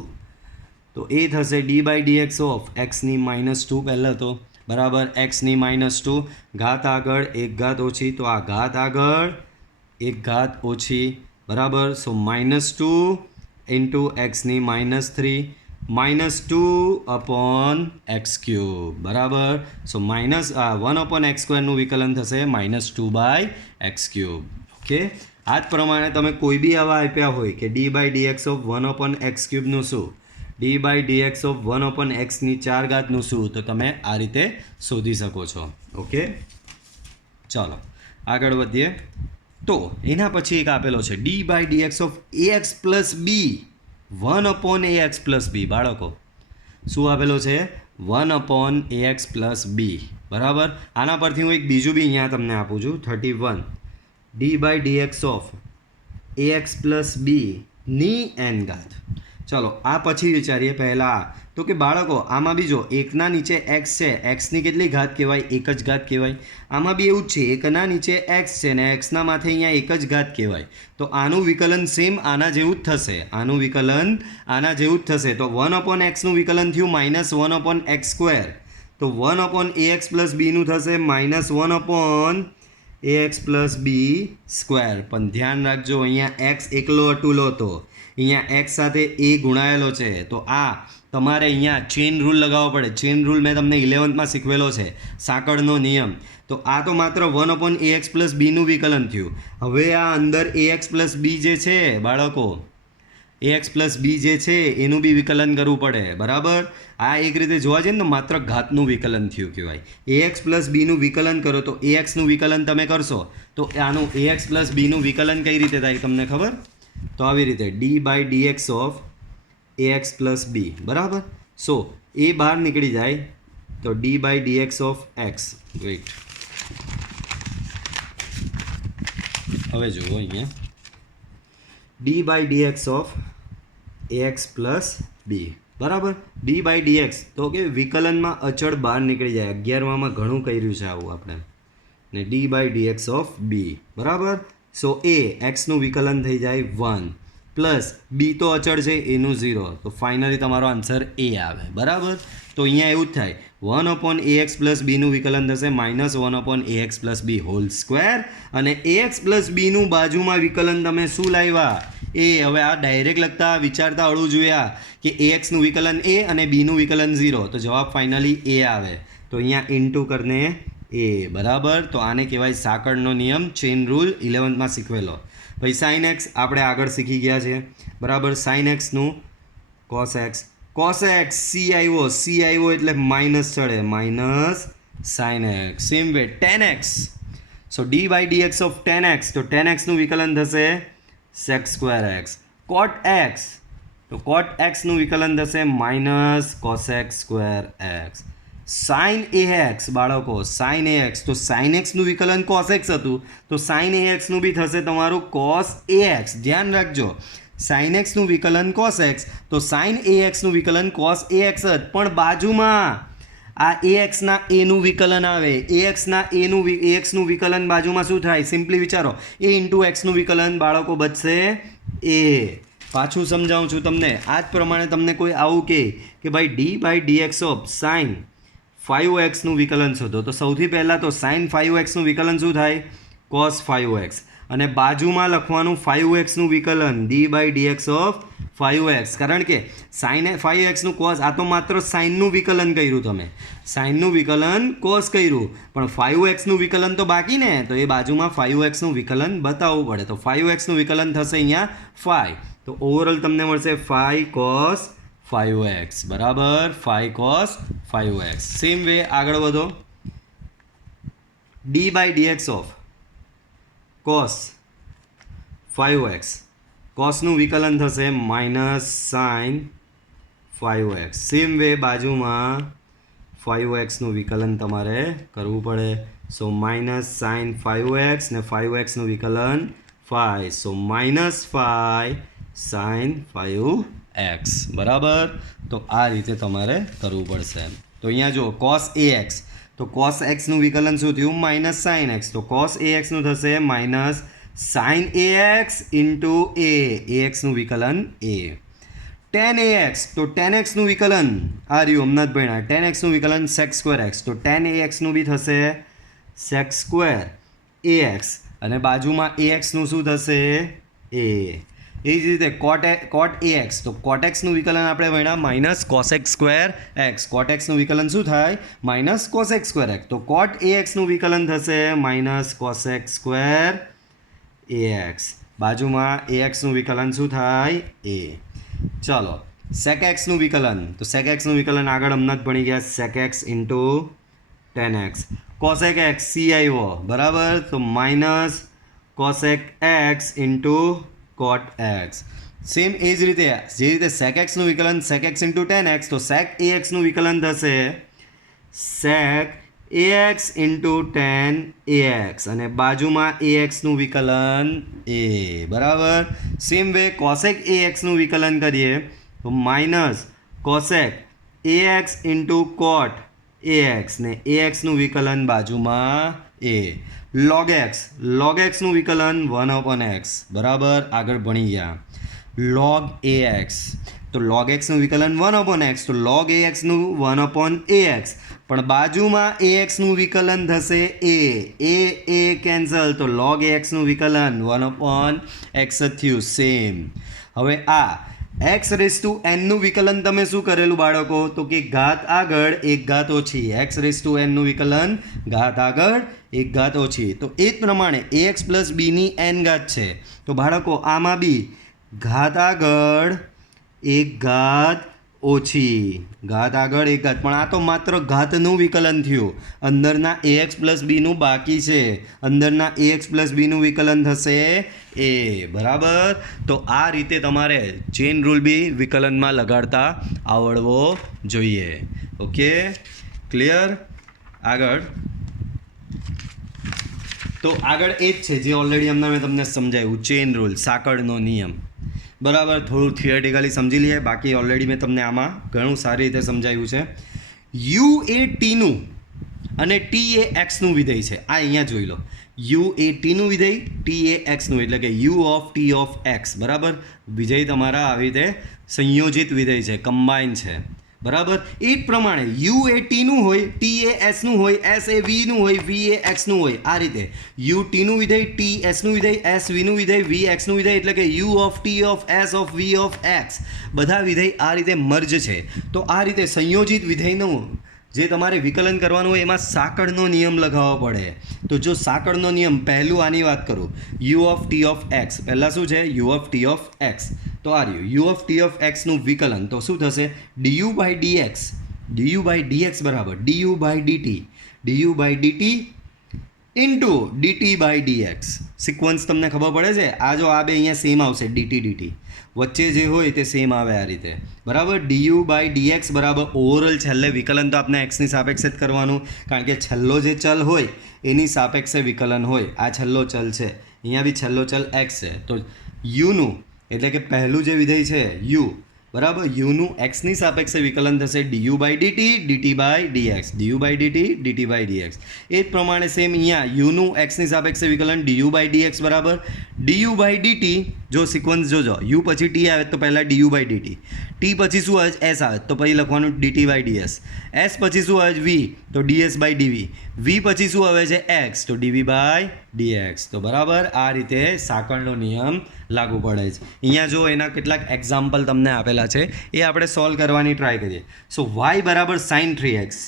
તો એ થશે ડી બાય ડીએક્સ ઓફ એક્સની -2 પહેલાં તો, બરાબર. એક્સની -2, ઘાત આગળ એક ઘાત ઓછી, તો આ ઘાત આગળ એક ઘાત ઓછી, બરાબર. સો -2 ઇન્ટુ એક્સની -3, -2/x³, બરાબર. સો -1/x²નું વિકલન થશે -2/x³. ઓકે. આ જ પ્રમાણે તમે કોઈ બી આવા આપ્યા હોય કે D by dx of 1/x³ શું, D by dx of 1/x ની 4 ઘાતનું શું, તો તમે આ રીતે શોધી શકો છો. ઓકે, ચાલો આગળ વધીએ. તો એના પછી એક આપેલો છે d by dx of ax plus b 1/ax plus b. બાળકો શું આપેલો છે, 1/ax પ્લસ બી, બરાબર. આના પરથી હું એક બીજું બી અહીંયા તમને આપું છું, 31 d by dx of ax plus b ની n ઘાત. ચલો આ પછી વિચારીએ પહેલાં તો કે બાળકો આમાં બી જો એકના નીચે એક્સ છે, એક્સની કેટલી ઘાત કહેવાય? એક જ ઘાત કહેવાય. આમાં બી એવું જ છે, એકના નીચે એક્સ છે ને એક્સના માથે અહીંયા એક જ ઘાત કહેવાય. તો આનું વિકલન સેમ આના જેવું જ થશે. આનું વિકલન આના જેવું જ થશે. તો 1/xનું વિકલન થયું -1/x². તો 1/ax પ્લસ બીનું થશે -1/ax પ્લસ બી સ્ક્વેર. પણ ધ્યાન રાખજો અહીંયા એક્સ એકલો અટુલો હતો, અહીંયા એક્સ સાથે એ ગુણાયેલો છે. તો આ તમારે અહીંયા ચેઇન રૂલ લગાવવો પડે. ચેઇન રૂલ મેં તમને 11th શીખવેલો છે, સાંકળનો નિયમ. તો આ તો માત્ર 1/ax પ્લસ બીનું વિકલન થયું. હવે આ અંદર ax પ્લસ બી જે છે બાળકો, ax પ્લસ બી જે છે એનું બી વિકલન કરવું પડે. બરાબર? આ એક રીતે જોવા જઈએ ને તો માત્ર ઘાતનું વિકલન થયું કહેવાય. ax પ્લસ બીનું વિકલન કરો તો axનું વિકલન તમે કરશો તો આનું ax પ્લસ બીનું વિકલન કઈ રીતે થાય તમને ખબર? તો આવી રીતે d/dx ઓફ ax પ્લસ બી. બરાબર? સો એ બહાર નીકળી જાય તો d/dx ઓફ x. વેઇટ, હવે જુઓ અહીંયા d/dx ઓફ ax પ્લસ બી. બરાબર? d/dx તો કે વિકલનમાં અચળ બહાર નીકળી જાય. 11માં ઘણું કર્યું છે આવું આપણે. ને d/dx ઓફ બી. બરાબર? સો એ એક્સનું વિકલન થઈ જાય 1 પ્લસ બી તો અચળ છે એનું 0. તો ફાઇનલી તમારો આન્સર એ આવે. બરાબર? તો અહીંયા એવું જ થાય 1/ax પ્લસ બીનું વિકલન થશે -1/ax પ્લસ બી હોલ સ્ક્વેર. અને ax પ્લસ બીનું બાજુમાં વિકલન તમે શું લાવ્યા? એ. હવે આ ડાયરેક્ટ લખતા વિચારતા આવડવું જોઈએ કે axનું વિકલન એ અને બીનું વિકલન 0. તો જવાબ ફાઇનલી એ આવે. તો અહીંયા ઇન્ટુ કરને એ. બરાબર? તો આને કહેવાય સાંકળનો નિયમ, ચેઇન રૂલ 11માં શીખવેલો. પછી સાઇન એક્સ આપણે આગળ શીખી ગયા છે. બરાબર? સાઇન એક્સનું કોસ એક્સ. કોસ એક્સ સી આવ્યો એટલે માઇનસ ચડે, minus sine x. Same way tan x. So d/dx of tan x. તો ટેન એક્સનું વિકલન થશે sec²x. Cot x. તો કોટ એક્સનું વિકલન થશે -cosec²x. સાઇન ax બાળકો, સાઇન ax. તો સાઇન એક્સનું વિકલન cos x હતું, તો સાઇન axનું બી થશે તમારું cos ax. ધ્યાન રાખજો, સાઇન એક્સનું વિકલન cos x, તો સાઇન axનું વિકલન cos ax જ. પણ બાજુમાં આ axના એનું વિકલન આવે. axનું વિકલન બાજુમાં શું થાય? સિમ્પલી વિચારો, a ઇન્ટુ એક્સનું વિકલન બાળકો બચશે a. પાછું સમજાવું છું તમને. આ જ પ્રમાણે તમને કોઈ આવું કે ભાઈ d/dx ઓફ સાઇન 5x નું વિકલન શોધો. તો સૌથી પહેલાં તો સાઇન 5x નું વિકલન શું થાય? cos 5x. અને બાજુમાં લખવાનું 5x નું વિકલન d/dx ઓફ 5x. કારણ કે સાઇન 5x નું cos, આ તો માત્ર સાઇનનું વિકલન કર્યું તમે, સાઇનનું વિકલન cos કર્યું, પણ 5x નું વિકલન તો બાકી ને, તો એ બાજુમાં 5x નું વિકલન બતાવવું પડે. તો 5x નું વિકલન થશે અહીંયા 5. તો ઓવરઓલ તમને મળશે 5 cos 5x. બરાબર? 5 cos 5x. સેમ વે આગળ વધો. d/dx of cos 5x. cosનું વિકલન થશે -sin 5x. સેમ વે બાજુમાં 5x નું વિકલન તમારે કરવું પડે. સો -sin 5x ને 5x નું વિકલન 5. સો -5 sin 5x. બરાબર? તો આ રીતે તમારે કરવું પડશે. તો અહીંયા જો cos ax, તો cos x નું વિકલન શું થયું? -sin x. તો cos ax નું થશે -sin ax into a. ax નું વિકલન a. tan ax, તો tan x નું વિકલન આ રહ્યું, હમણાં જ ભણ્યા. tan x નું વિકલન sec²x. તો tan ax નું બી થશે sec² ax. અને બાજુમાં ax નું શું થશે? a. એ જ રીતે cot ax. તો cot x નું વિકલન આપણે ભણ્યા -cosec²x. cot x નું વિકલન શું થાય? -cosec²x. તો cot ax નું વિકલન થશે -cosec²ax. બાજુમાં ax નું વિકલન શું થાય? a. ચાલો sec x નું વિકલન. તો sec x નું વિકલન આગળ હમણાં જ ભણી ગયા, sec x into tan x. cosec x c આવ્યો. બરાબર? તો -cosec x into cot x. Same એ જ રીતે જે રીતે sec x નું વિકલન sec x into tan x, તો sec ax નું વિકલન થશે sec ax into tan ax. અને બાજુમાં ax નું વિકલન a. બરાબર? સેમ વે cosec ax નું વિકલન કરીએ તો માઇનસ કોસેક AX ઇન્ટુ કોટ AX ને AXનું વિકલન બાજુમાં એ log xનું વિકલન 1/x બરાબર. આગળ ભણી ગયા log AX તો log xનું વિકલન 1/x તો log AXનું 1/AX પણ બાજુમાં AXનું વિકલન થશે એ કેન્સલ તો log AXનું વિકલન 1/x જ થયું સેમ. હવે આ x રેસ ટુ n નું વિકલન તમે શું કરેલું બાળકો? તો કે ઘાત આગળ એક ઘાત ઓછી. x રેસ ટુ n નું વિકલન ઘાત આગળ એક ઘાત ઓછી. તો એ જ પ્રમાણે ax પ્લસ બીની n ઘાત છે તો બાળકો આમાં બી ઘાત આગળ એક ઘાત ઓછી. ઘાત આગળ એક ઘાત પણ આ તો માત્ર ઘાતનું વિકલન થયું. અંદરના ax પ્લસ બીનું બાકી છે. અંદરના ax પ્લસ બીનું વિકલન થશે એ બરાબર. તો આ રીતે તમારે ચેન રૂલ બી વિકલનમાં લગાડતા આવડવો જોઈએ. Okay clear? આગળ તો આગળ એ જ છે જે ઓલરેડી હમણાં મેં તમને સમજાવ્યું ચેન રૂલ સાંકળનો નિયમ બરાબર. થોડું થિયરેટિકલી સમજી લઈએ બાકી ઓલરેડી મેં તમને આમાં ઘણું સારી રીતે સમજાવ્યું છે. યુ એ ટીનું અને ટી એ એક્સનું વિધેય છે. આ અહીંયા જોઈ લો યુ એ ટીનું વિધેય ટી એ એક્સનું એટલે કે u of t of x બરાબર. વિધેય તમારા આવી રીતે સંયોજિત વિધેય છે કમ્બાઈન છે બરાબર. એ જ પ્રમાણે યુ એ ટીનું હોય ટી એ એસનું હોય એસ એ વીનું હોય વી એ એક્સનું હોય. આ રીતે યુ ટીનું વિધેય ટી એસનું વિધેય એસ વીનું વિધેય વી એક્સનું વિધેય એટલે કે u of t of s of v of x બધા વિધેય આ રીતે મર્જ છે. તો આ રીતે સંયોજિત વિધેયનું જે તમારે વિકલન કરવાનું હોય એમાં સાંકળનો નિયમ લગાવવો પડે. તો જો સાંકળનો નિયમ પહેલું આની વાત કરું u of t of x પહેલાં શું છે u of t of x તો આ રહ્યું યુ ઓફ ટી ઓફ એક્સનું વિકલન તો શું થશે ડીયુ બાય ડીએક્સ બરાબર D U by d t into d t by d x. Sequence તમને ખબર પડે છે? આ જો આ બે અહીંયા સેમ આવશે ડીટી વચ્ચે જે હોય તે સેમ આવે આ રીતે બરાબર. ડીયુ બાય ડીએક્સ બરાબર ઓવરઓલ છેલ્લે વિકલન તો આપણે એક્સની સાપેક્ષે જ કરવાનું કારણ કે છેલ્લો જે ચલ હોય એની સાપેક્ષે વિકલન હોય. આ છેલ્લો ચલ છે અહીંયા બી છેલ્લો ચલ એક્સ છે તો યુનું એટલે કે પહેલું જે વિધેય છે યુ બરાબર યુનું એક્સની સાપેક્ષે વિકલન થશે D U by dt by dx dt by dx. એ જ પ્રમાણે સેમ અહીંયા યુનું એક્સની સાપેક્ષે વિકલન ડીયુ બાય ડીએક્સ બરાબર ડીયુ બાય ડીટી. જો સિક્વન્સ જોજો યુ પછી ટી આવે તો પહેલાં ડીયુ બાય ડીટી ટી પછી શું આવે એસ આવે તો પછી લખવાનું ડીટી બાય ડીએસ એસ પછી શું આવે વી તો ડીએસ બાય ડીવી વી પછી શું આવે છે એક્સ તો ડીવી બાય ડીએક્સ. તો બરાબર આ રીતે સાંકળનો નિયમ લાગુ પડે છે. અહીંયા જો એના કેટલાક એક્ઝામ્પલ તમને આપેલા છે એ આપણે સોલ્વ કરવાની ટ્રાય કરીએ. સો વાય બરાબર સાઇન 3x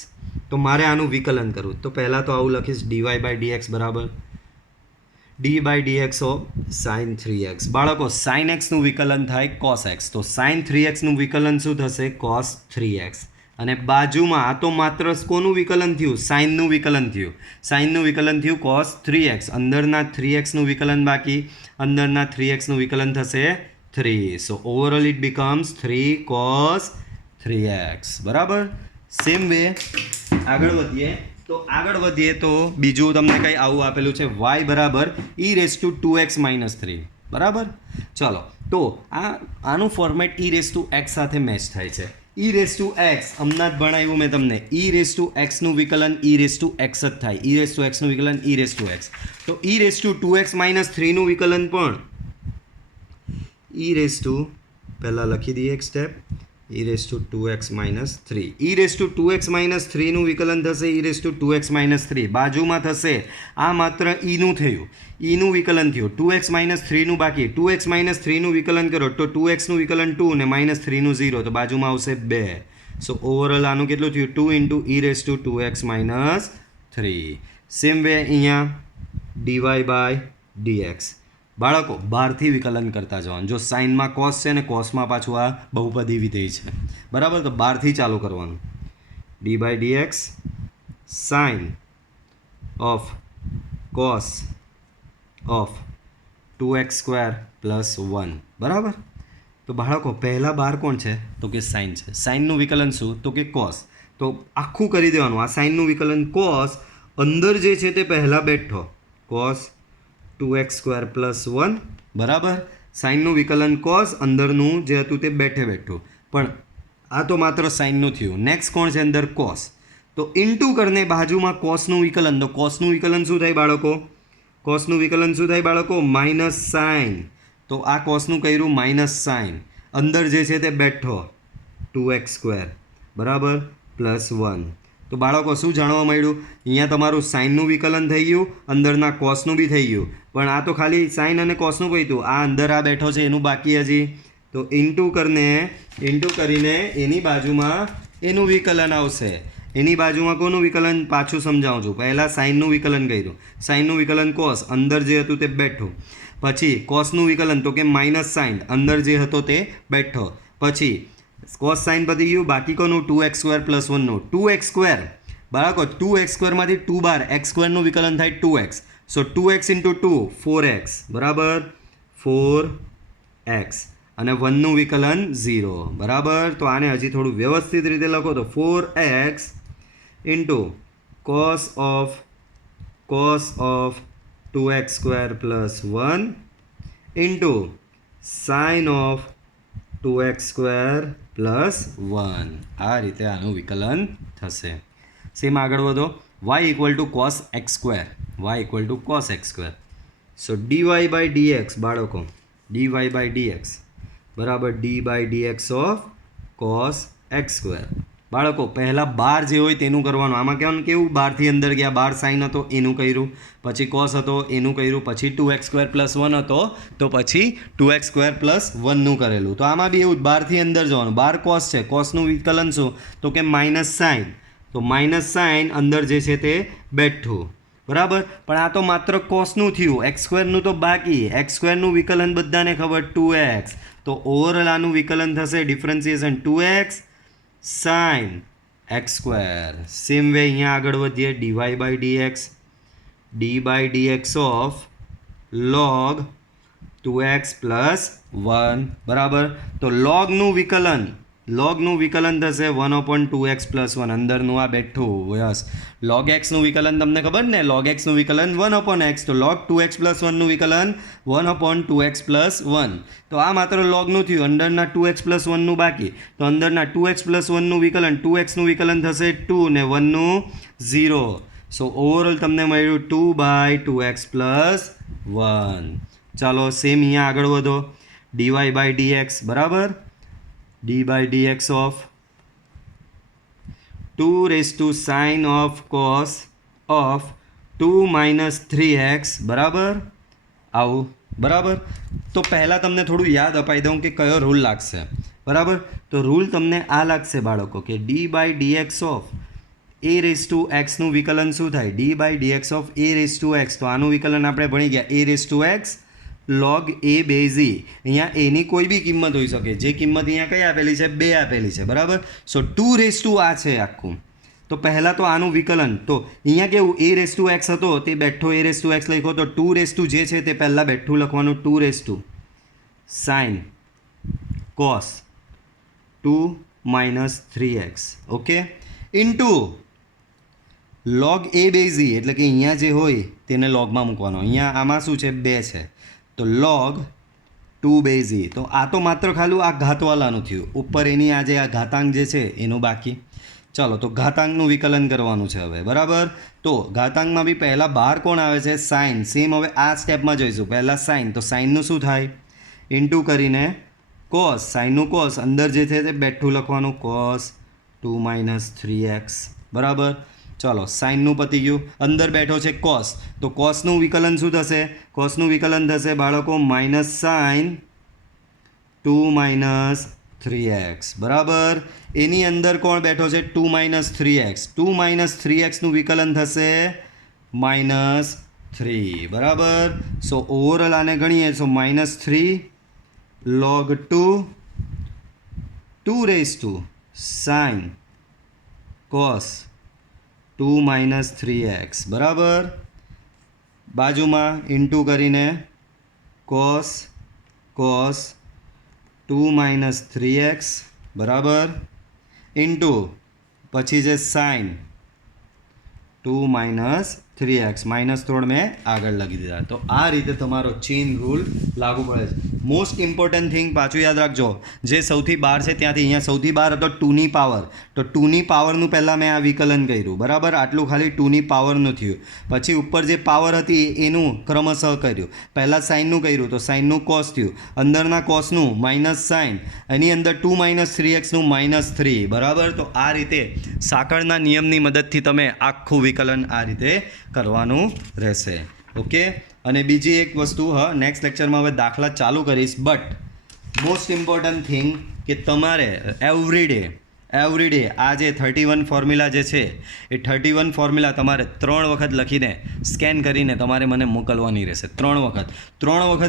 તો મારે આનું વિકલન કરવું તો પહેલાં તો આવું લખીશ ડીવાય બાય ડીએક્સ બરાબર d by dx of sine 3x. બાળકો સાઇન એક્સનું વિકલન થાય કોસ એક્સ તો સાઇન 3xનું વિકલન શું થશે કોસ 3x અને બાજુમાં આ તો માત્ર કોનું વિકલન થયું સાઇનનું વિકલન થયું કોસ 3x. અંદરના 3xનું વિકલન બાકી અંદરના 3xનું વિકલન થશે 3. So overall it becomes 3 cos 3x બરાબર. સેમ વે આગળ વધીએ તો બીજું તમને કંઈ આવું આપેલું છે y બરાબર e raise to 2x minus 3 બરાબર. ચલો તો આનું format e raise to x સાથે મેચ થાય છે. e રેસ ટુ x હમણાં જ ભણાવ્યું મેં તમને e રેસ ટુ xનું વિકલન e રેસ ટુ x જ થાય e રેસ ટુ xનું વિકલન e રેસ ટુ x. તો e raise to 2x minus 3નું વિકલન પણ e રેસ ટુ પહેલાં લખી દઈએ એક step e raise to 2x minus 3 e raise to 2x minus 3નું વિકલન થશે e raise to 2x minus 3 બાજુમાં થશે આ માત્ર eનું થયું eનું વિકલન થયું 2x માઇનસ 3નું બાકી 2x માઇનસ 3નું વિકલન કરો તો 2xનું વિકલન 2 ને માઇનસ 3નું 0 તો બાજુમાં આવશે 2. સો ઓવરઓલ આનું કેટલું થયું 2 into e raise to 2x minus 3. Same way અહીંયા dy બાય dx બાળકો બહારથી વિકલન કરતા જવાનું. જો સાઇનમાં કોસ છે ને કોસમાં પાછું આ બહુપદી વિધેય છે બરાબર તો બહારથી ચાલુ કરવાનું d by d x sine of cos of 2x² plus 1 બરાબર. તો બાળકો પહેલાં બહાર કોણ છે તો કે સાઇન છે. સાઇનનું વિકલન શું તો કે કોસ. તો આખું કરી દેવાનું આ સાઇનનું વિકલન કોસ અંદર જે છે તે પહેલાં બેઠો કોસ 2x² પ્લસ 1 બરાબર. સાઇનનું વિકલન કોસ અંદરનું જે હતું તે બેઠું પણ આ તો માત્ર સાઇનનું થયું. નેક્સ્ટ કોણ છે અંદર? કોસ. તો ઇન્ટુ કરીને બાજુમાં કોસનું વિકલન. તો કોસનું વિકલન શું થાય બાળકો? કોસનું વિકલન શું થાય બાળકો? Minus sign. તો આ કોસનું કર્યું માઇનસ સાઇન. અંદર જે છે તે બેઠો 2x², બરાબર, +1. તો બાળકો શું જાણવા મળ્યું? અહીંયા તમારું સાઇનનું વિકલન થઈ ગયું, અંદરના કોસનું બી થઈ ગયું, પણ આ તો ખાલી સાઇન અને કોસનું કહ્યું. આ અંદર આ બેઠો છે એનું બાકી હજી. તો ઇન્ટુ કરીને એની બાજુમાં એનું વિકલન આવશે. એની બાજુમાં કોનું વિકલન? પાછું સમજાવું છું. પહેલાં સાઇનનું વિકલન કર્યું. સાઇનનું વિકલન કોસ, અંદર જે હતું તે બેઠું. પછી કોસનું વિકલન તો કે માઇનસ સાઇન, અંદર જે હતો તે બેઠો. પછી કોસ સાઇન પતી ગયું, બાકી કોનું? 2x² + 1નું. 2x², બરાબર, 2x²માંથી 2 બાર, x²નું વિકલન થાય 2x. સો 2x × 2 4x, બરાબર, 4x. અને 1નું વિકલન 0, બરાબર. તો આને હજી થોડું વ્યવસ્થિત રીતે લખો તો 4x × cos of 2x² + 1 × sin of 2x² + 1. આ રીતે આનું વિકલન થશે. સેમ આગળ વધો. y = cos x². y = cos x². સો dy/dx બાળકો, dy/dx બરાબર d/dx ઓફ cos x². બાળકો પહેલાં બાર જે હોય તેનું કરવાનું. આમાં કહેવાનું કેવું? બારથી અંદર ગયા, બાર સાઇન હતો એનું કર્યું, પછી કોસ હતો એનું કર્યું, પછી 2x² + 1 હતો તો પછી 2x² + 1નું કરેલું. તો આમાં બી એવું જ, બારથી અંદર જવાનું. બાર કોસ છે, કોસનું વિકલન શું? તો કે માઇનસ સાઇન. તો માઇનસ સાઇન અંદર જે છે તે બેઠું, બરાબર. પણ આ તો માત્ર કોસનું થયું, x²નું તો બાકી. x²નું વિકલન બધાને ખબર 2x. તો ઓવરઓલ આનું વિકલન થશે differentiation 2x sin x². Same way અહીંયા આગળ વધીએ. dy/dx, d/dx of log 2x + 1, બરાબર. તો લોગનું વિકલન થશે 1/2x + 1. અંદરનું આ બેઠું, યસ. log x નું વિકલન તમને ખબર ને? log x નું વિકલન 1/x. તો log 2x + 1નું વિકલન 1/2x + 1. તો આ માત્ર લોગનું થયું, અંદરના 2x + 1નું બાકી. તો અંદરના 2x + 1નું વિકલન, 2xનું વિકલન થશે 2 ને 1નું 0. સો ઓવરઓલ તમને મળ્યું 2/2x + 1. ચાલો સેમ અહીંયા આગળ વધો. dy/dx, બરાબર, d/dx of 2 sin of cos of 2 - 3x, બરાબર, આવું, બરાબર. તો પહેલાં તમને થોડું યાદ અપાઈ દઉં કે કયો રૂલ લાગશે, બરાબર. તો રૂલ તમને આ લાગશે બાળકો કે d/dx of a⁻x નું વિકલન શું થાય? d/dx of a⁻x. તો આનું વિકલન આપણે ભણી ગયા, a⁻x log a base e. અહીંયા એની કોઈ બી કિંમત હોઈ શકે. જે કિંમત અહીંયા કઈ આપેલી છે? 2 આપેલી છે, બરાબર. સો 2 આ છે આખું. તો પહેલાં તો આનું વિકલન, તો અહીંયા કેવું? a⁻x હતો તે બેઠો a⁻x લખ્યો, તો 2 જે છે તે પહેલાં બેઠું લખવાનું. 2 sin cos 2 - 3x, okay, into log a base e, એટલે કે અહીંયા જે હોય તેને લોગમાં મૂકવાનો. અહીંયા આમાં શું છે? 2 છે, તો log 2 base e. તો આ તો માત્ર ખાલી આ ઘાતવાલાનું થયું, ઉપર એની આ જે આ ઘાતાંક જે છે એનું બાકી. ચાલો, તો ઘાતાંકનું વિકલન કરવાનું છે હવે, બરાબર. તો ઘાતાંકમાં બી પહેલાં બહાર કોણ આવે છે? સાઇન. સેમ હવે આ સ્ટેપમાં જોઈશું. પહેલાં સાઇન, તો સાઇનનું શું થાય? ઇન્ટુ કરીને કોસ, સાઇનનું કોસ, અંદર જે છે તે બેઠું લખવાનું, cos 2 - 3x, બરાબર. ચાલો, સાઇનનું પતી ગયું, અંદર બેઠો છે કોસ. તો કોસનું વિકલન શું થશે? કોસનું વિકલન થશે બાળકો -sin 2 - 3x, બરાબર. એની અંદર કોણ બેઠો છે? 2 - 3x. 2 - 3xનું વિકલન થશે -3, બરાબર. સો ઓવરઓલ આને ગણીએ તો -3 log 2 sin cos 2 - 3x, બરાબર. બાજુમાં ઇન્ટુ કરીને cos 2 - 3x, બરાબર, ઇન્ટુ પછી છે sin 2 - 3x. -3 મેં આગળ લખી દીધા. તો આ રીતે તમારો ચેઇન રૂલ લાગુ પડે છે. મોસ્ટ ઇમ્પોર્ટન્ટ થિંગ પાછું યાદ રાખજો, જે સૌથી બહાર છે ત્યાંથી અહીંયા સૌથી બહાર હતો 2ની પાવર, તો 2ની પાવરનું પહેલાં મેં આ વિકલન કર્યું, બરાબર. આટલું ખાલી 2ની પાવરનું થયું. પછી ઉપર જે પાવર હતી એનું ક્રમશઃ કર્યું. પહેલાં સાઇનનું કર્યું તો સાઇનનું કોસ થયું, અંદરના કોસનું માઇનસ સાઇન, એની અંદર 2 - 3x નું -3, બરાબર. તો આ રીતે સાંકળના નિયમની મદદથી તમે આખું વિકલન આ રીતે કરવાનું રહેશે. ઓકે. અને બીજી એક વસ્તુ, નેક્સ્ટ લેક્ચરમાં હવે દાખલા ચાલુ કરીશ, બટ મોસ્ટ ઇમ્પોર્ટન્ટ થિંગ કે તમારે એવરી ડે આ જે 31 ફોર્મ્યુલા જે છે એ 31 ફોર્મ્યુલા તમારે 3 વખત લખીને સ્કેન કરીને તમારે મને મોકલવાની રહેશે. 3 વખત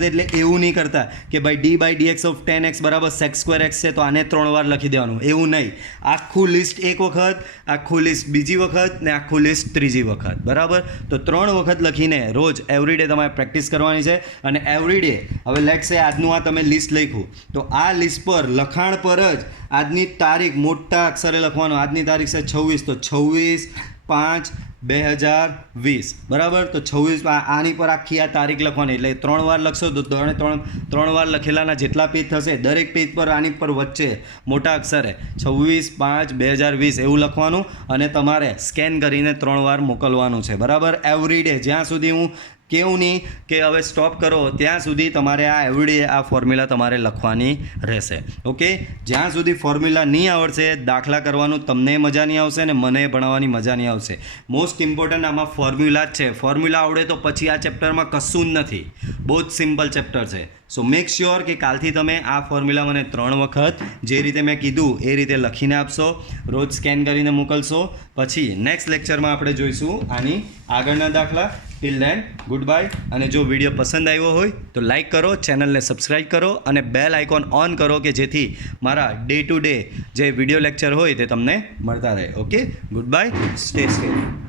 એટલે એવું નહીં કરતા કે ભાઈ d/dx of 10x બરાબર sec² x છે તો આને 3 વાર લખી દેવાનું, એવું નહીં. આખું લિસ્ટ એક વખત, આખું લિસ્ટ બીજી વખત ને આખું લિસ્ટ ત્રીજી વખત, બરાબર. તો 3 વખત લખીને રોજ એવરી ડે તમારે પ્રેક્ટિસ કરવાની છે. અને એવરી ડે હવે લેટ્સ સે આજનું આ તમે લિસ્ટ લખ્યું તો આ લિસ્ટ પર લખાણ પર જ આજની તારીખ મોટા અક્ષરે લખવાનું. આજની તારીખ છે 26, તો 26/5/2020, બરાબર. તો 26 આની પર આખી આ તારીખ લખવાની, એટલે 3 વાર લખશો તો ત્રણ વાર લખેલાના જેટલા પેજ થશે દરેક પેજ પર આની પર વચ્ચે મોટા અક્ષરે 26/5/2020 એવું લખવાનું અને તમારે સ્કેન કરીને 3 વાર મોકલવાનું છે, બરાબર. એવરી ડે જ્યાં સુધી હું કેવું નહીં કે હવે સ્ટોપ કરો ત્યાં સુધી તમારે આ એવરીડે આ ફોર્મ્યુલા તમારે લખવાની રહેશે. ઓકે. જ્યાં સુધી ફોર્મ્યુલા નહીં આવડશે દાખલા કરવાનું તમને મજા નહીં આવશે અને મને ભણાવવાની મજા નહીં આવશે. મોસ્ટ ઇમ્પોર્ટન્ટ આમાં ફોર્મ્યુલા જ છે. ફોર્મ્યુલા આવડે તો પછી આ ચેપ્ટરમાં કશું જ નથી, બહુ જ સિમ્પલ ચેપ્ટર છે. સો મેક શ્યોર કે કાલથી તમે આ ફોર્મ્યુલા મને 3 વખત જે રીતે મેં કીધું એ રીતે લખીને આપશો, રોજ સ્કેન કરીને મોકલશો. પછી નેક્સ્ટ લેક્ચરમાં આપણે જોઈશું આની આગળના દાખલા. Till then good bye. અને જો વિડીયો પસંદ આવ્યો હોય તો લાઇક કરો, ચેનલને સબસ્ક્રાઈબ કરો અને બેલ આઇકોન ઓન કરો કે જેથી મારા ડે ટુ ડે જે વિડીયો લેક્ચર હોય તે તમને મળતા રહે. Okay. Good bye. Stay safe.